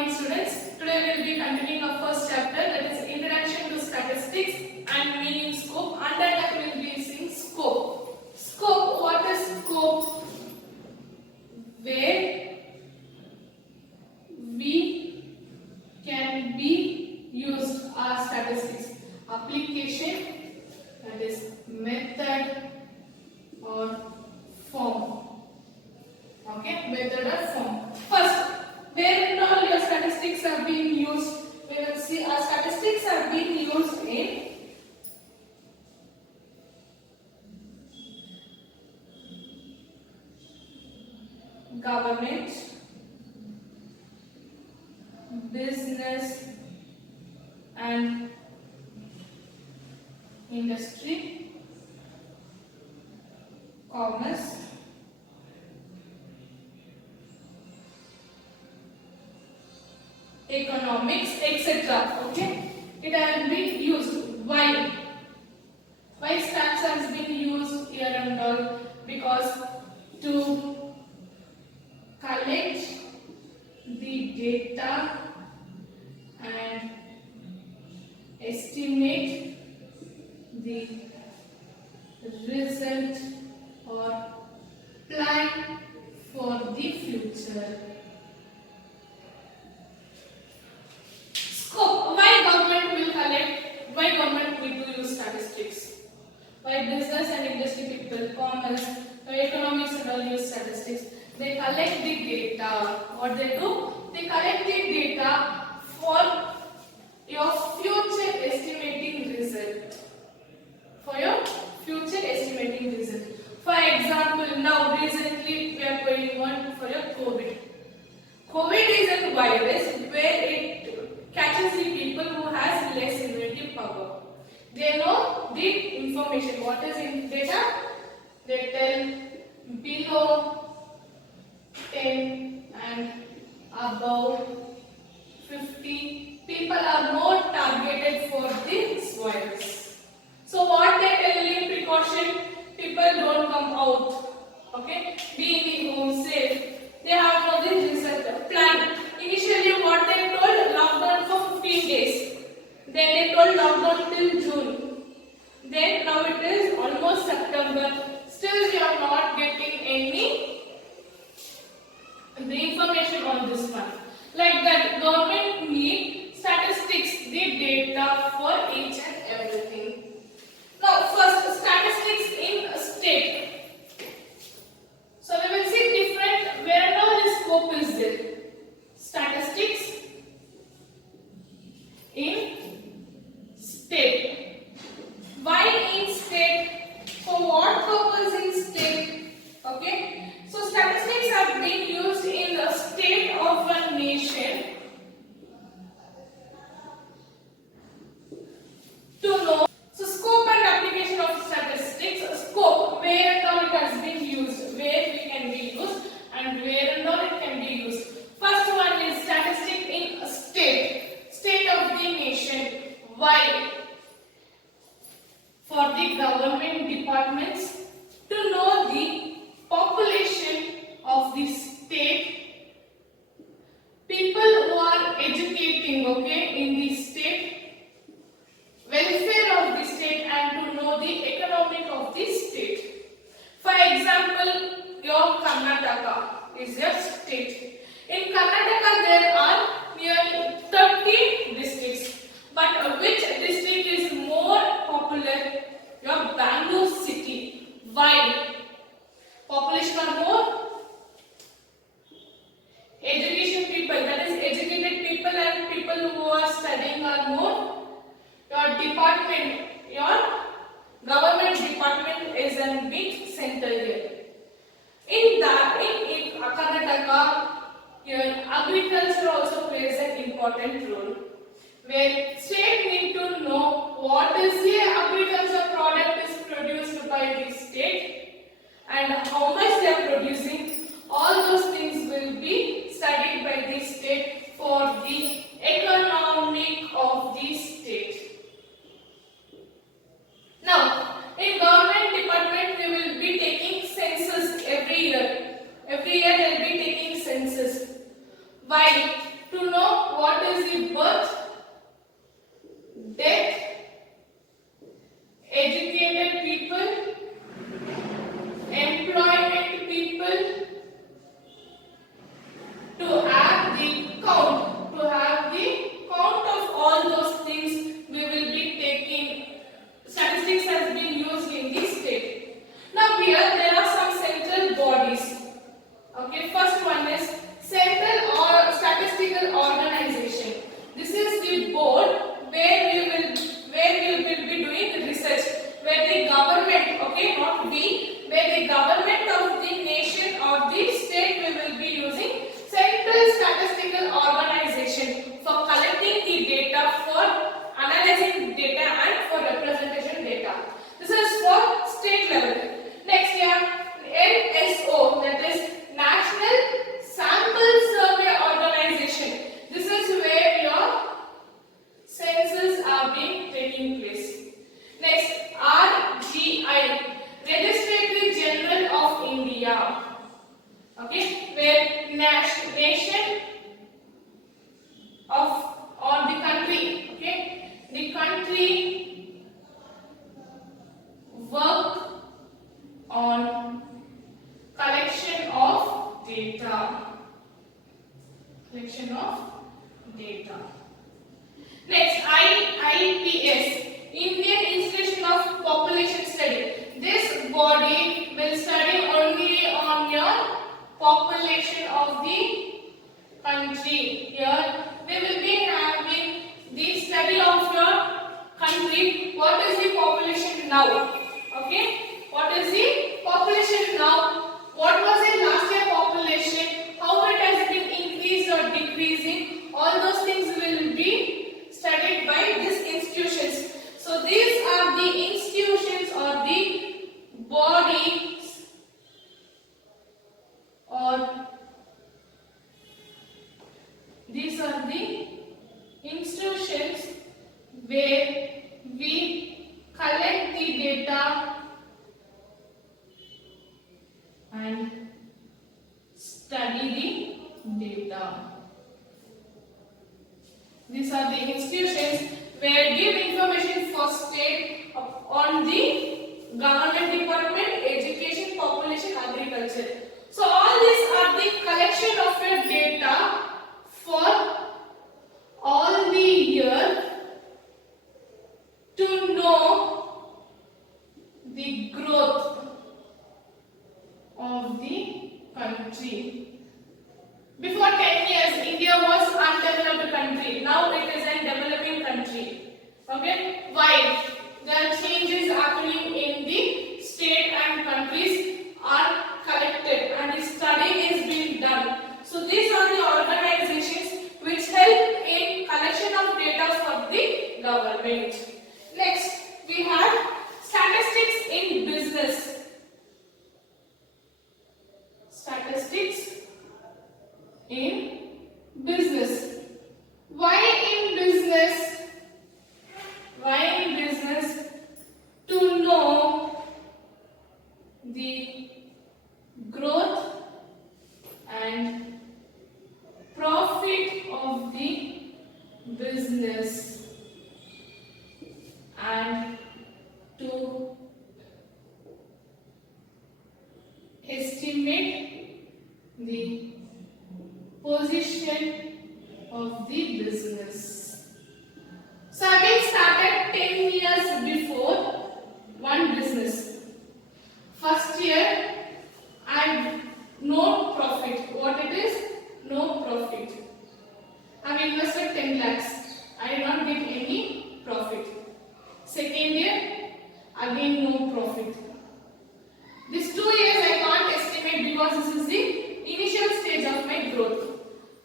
morning students. Today we will be continuing our first chapter, that is Introduction to Statistics and Meaning Scope. Under that we will be seeing scope. Scope, what is scope? Where we can be used our statistics. Application, that is method or form. Okay, method or form. First, where all your statistics are being used, we will see our statistics are being used in government, business and industry, commerce, economics, etc. Okay, it has been used. Why? Why stats has been used here and all? Because to collect the data and estimate the result or plan for the future. Scope. Why government will collect? Why government need to use statistics? Why business and industry people, commerce, economics and all use statistics? They collect the data. What they do? They collect the data for your future estimating result. For your future estimating result. For example, now recently we are going on for your COVID. COVID is a virus where it catches the people who has less immunity power. They know the information. What is in data? They tell below 10 and above 50 people are more targeted for this virus. So what they tell in precaution? People don't come out. Okay, be in home safe. They have no this result plan. Initially, what they told, lockdown for 15 days. Then they told lockdown till June. Then now it is almost September. Still, you are not getting any the information on this one. Like that, government need statistics, the data for each and everything. Now, first statistics in a state. So we will see different where now the scope is there. Statistics in state. Why in state? For what purpose in state? Okay. So statistics are being used in the state of a nation to know. So scope and application of statistics. Scope, where and all it has been used, where we can be used and where and all it can be used. First one is statistic in a state, state of the nation. Why? For the government departments to know the population of the state, people who are educating, okay, in the state, welfare of the state and to know the economic of the state. For example, your Karnataka is your state. In Karnataka there are nearly 30 districts, but which district is more popular? Your Bangalore city. Why? Population are more, education people, that is educated people and people who are studying are more. Your department, your government department is a big center here. In that, in Karnataka, your agriculture also plays an important role, where state need to know what is the agriculture product is produced by the state and how much they are producing. All those things will be studied by the state for the economic of the state. Now, in government department, we will be taking census every year. Every year they will be taking census. Why? to know what is the birth, death, educated people, employment people, to have the count of all those things we will be taking. Statistics has been used in this state. Now here there are some central bodies. Okay, first one is Central or Statistical Organization. This is the board where we will be doing research, where the government, okay, not we, where the government of the nation or the state we will be using Central Statistical Organization for collecting the data, for analyzing data and for representation data. This is for state level. Next here, NSO, that is National Sample Survey Organization. This is where your census are being taking place. Next, RGI, Registry General of India. Okay, where nation of or the country, okay, the country work on collection of data. Collection of data. Next, IIPS, Indian Institution of Population Study. This body will study only on your population of the country. Here we will be having the study of your country. What is the population now? Okay, what is the population now? What was the last year population? How it has been increased or decreasing? All those things will be studied by these institutions. So these are the institutions or the bodies or these are the institutions where we collect the data and study the data. These are the institutions where give information for state on the government department, education, population, agriculture. So all these are the collection of your data for all the year to know the growth of the country. Before 10 years, India was undeveloped country. Now it is a developing country. Okay? Why? There are changes happening in the state and countries are collected and the studying is being done. So these are the organizations which help in collection of data for the government. Next, we have statistics in business. Statistics in business. Why in business? Why in business? To know the growth and profit of the business and to estimate the position of the business. So I started 10 years before one business. First year I had no profit. What it is? No profit. I have invested 10 lakhs. I did not get any profit. Second year, again no profit. These 2 years I can't estimate because this is the initial stage of my growth.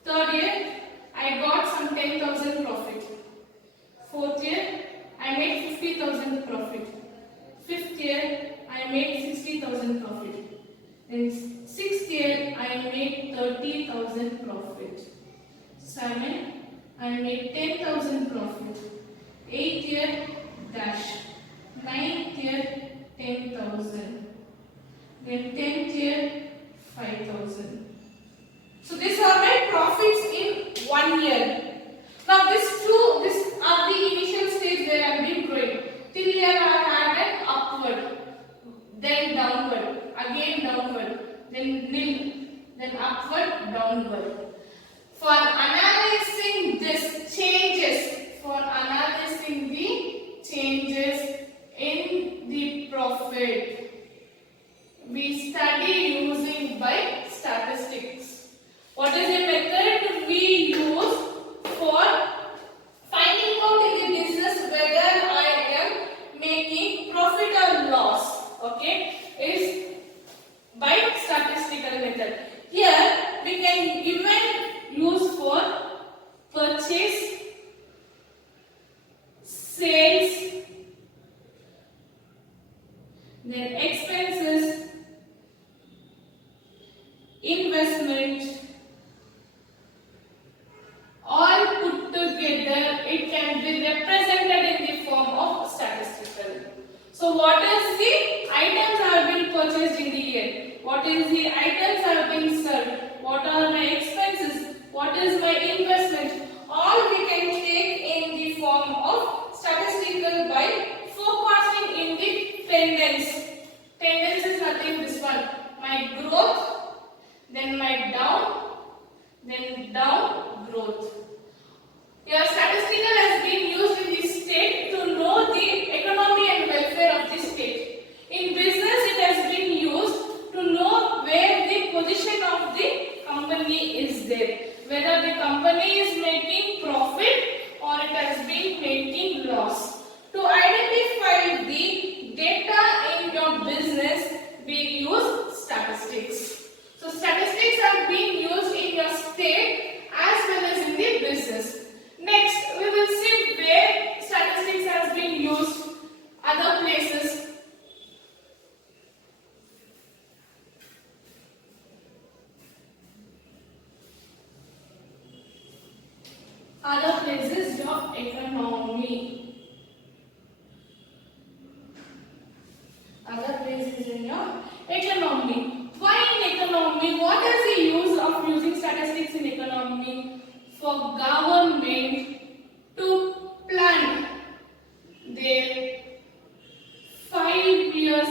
Third year, I got some 10,000 profit. Fourth year, I made 50,000 profit. Fifth year, I made 60,000 profit. In sixth year, I made 30,000 profit. 7, I made 10,000 profit. 8th year, dash. 9th year, 10,000. Then 10th year, 5,000. So these are my profits in 1 1 year. Now these are the initial stage where I have been growing. Till here I had an upward, then downward, again downward, then nil, then upward, downward. For analyzing this changes, for analyzing the changes in the profit, we study using by statistics. What is the method we use for finding out in the business whether I am making profit or loss? Okay, is by statistical method. Here we can even use for purchase, sales, then expenses, investment, all put together. It can be represented in the form of statistical. So what is the items have been purchased in the year? What is the items have been sold? What are my expenses? What is my investment? All we can take in the form of statistical by forecasting in the tendency. Tendency is nothing this one. My growth, then my down, then down growth. Your statistical has been used in the state to know the economy and welfare of the state. In business, it has been used to know where the position of the company is there. Whether the company is making profit or it has been making loss. To identify the data in your business, we use statistics. So statistics have been used in your state as well as in the business. Next, we will see where statistics has been used other places. Other places, your economy. Other places in your economy. Why in economy? What is the use of using statistics in economy? For government to plan their 5 years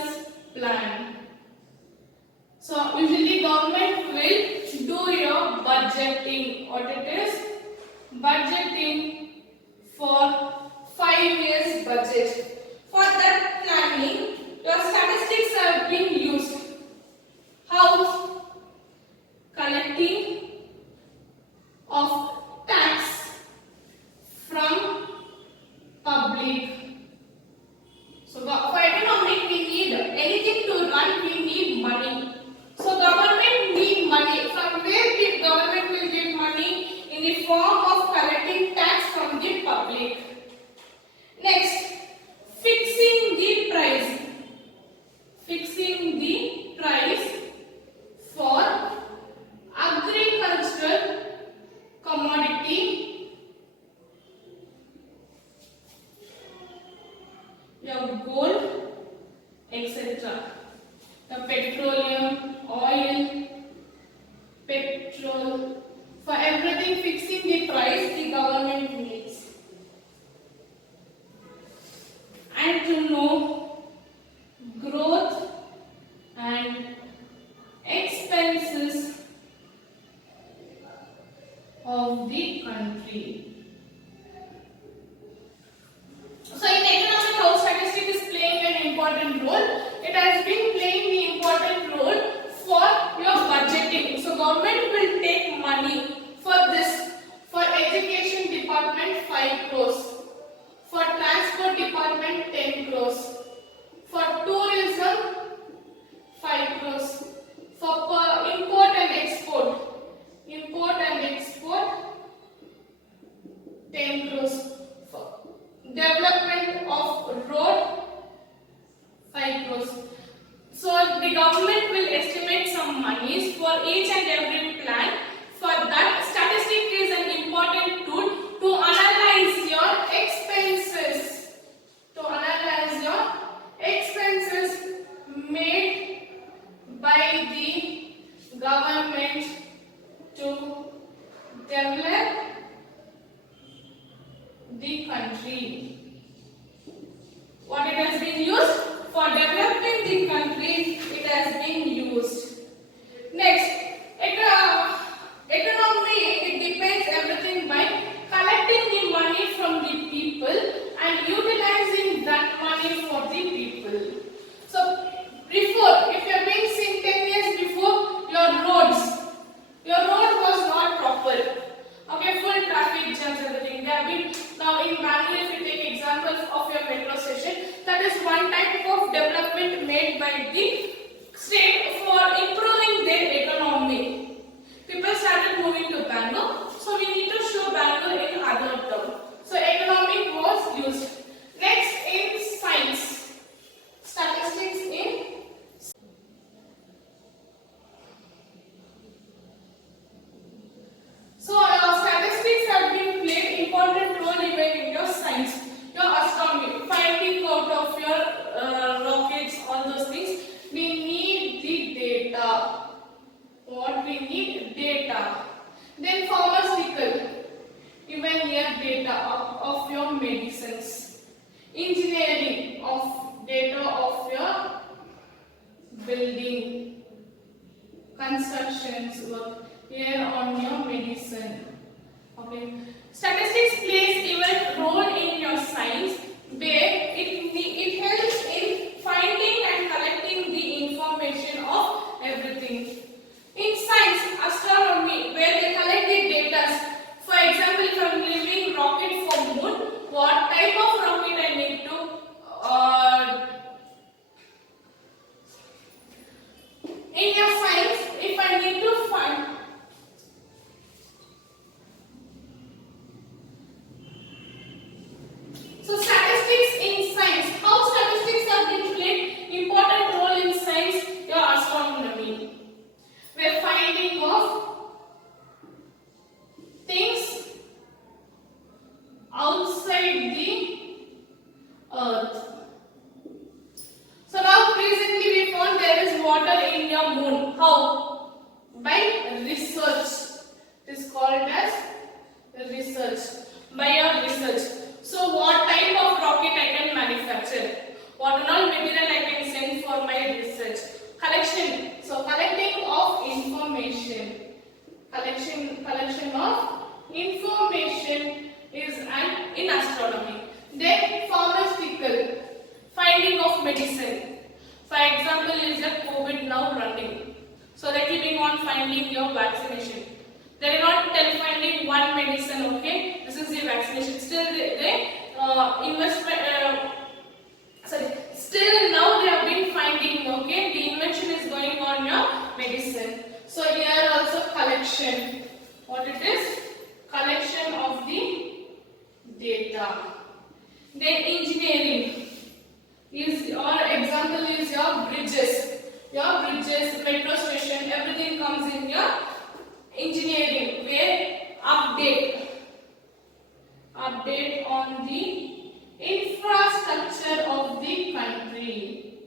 plan. So usually government will do your budgeting. What it is? Budgeting for 5 years budget. For that planning, your statistics have been used. How? Collecting of tax from public. So for economic we need anything to run, we need money. So government need money. From where the government will get money? In the form of collecting tax from the public. Next, fixing the price. Fixing the price for agricultural commodity, your gold, etc. The petroleum, oil, petrol. For everything fixing the price, the government needs. And to know growth and expenses of the country. So in economic, how statistics is playing an important role. It has been playing the important role for your budgeting. So government will take money for this. For education department 5 crores. For transport department 10 crores. For tourism 5 crores. For import and export. Import and export 10 crores. For development of road 5 crores. So the government will estimate some monies for each and every plan. For that, statistic is an important tool to analyze your expenses. To analyze your expenses made by the government to develop the country. What it has been used? For developing the country, it has been used. Next, economy, it depends everything by collecting the money from the people and utilizing that money for the people. So, before, if you have been seeing 10 years before, your road was not proper. Okay, full traffic jams, everything. They have been, now in Bangalore, if you take examples of your metro station, that is one type of development made by the state for improving their economy. People started moving to Bangalore, so we need to show Bangalore in other terms. So economic was used. Next, in science, statistics in. So statistics have been played important role even in your science, your astronomy, finding out of your rockets, all those things. We need the data. What we need? Data. Then pharmaceutical, even here data of your medicines. Engineering, of data of your building, constructions work here on your medicine. Okay. Statistics plays even role in your science where it helps in finding and collecting the information of everything. In science, astronomy, where they collect the data. For example, if I am leaving rocket for moon, what type of rocket I need to in your science, if I need to find so statistics in science, how statistics have been played important role in science, your astronomy. We are finding of things outside the earth. So now recently we found there is water in your moon. How? By research. It is called as research. By your research. So what type of rocket I can manufacture? What all material I can send for my research? Collection. So collecting of information. Collection of information is in astronomy. Then pharmaceutical. Finding of medicine. For example, is the COVID now running. So they are keeping on finding your vaccination. They are not finding one medicine, okay? This is the vaccination. Still Still now they have been finding, okay? The invention is going on your medicine. So here also collection. What it is? Collection of the data. Then engineering. Your example is your bridges. Your bridges, metro station, everything comes in your engineering where update on the infrastructure of the country.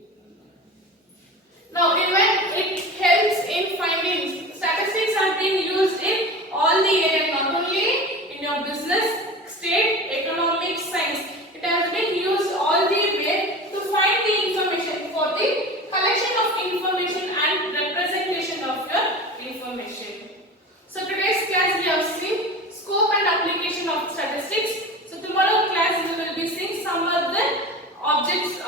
Now even it helps in finding, statistics are being used in all the areas, not only in your business, state, economic, science. It has been used all the way to find the information for the collection of information and representation of your information. So today's class we have seen scope and application of statistics. So tomorrow class we will be seeing some of the objects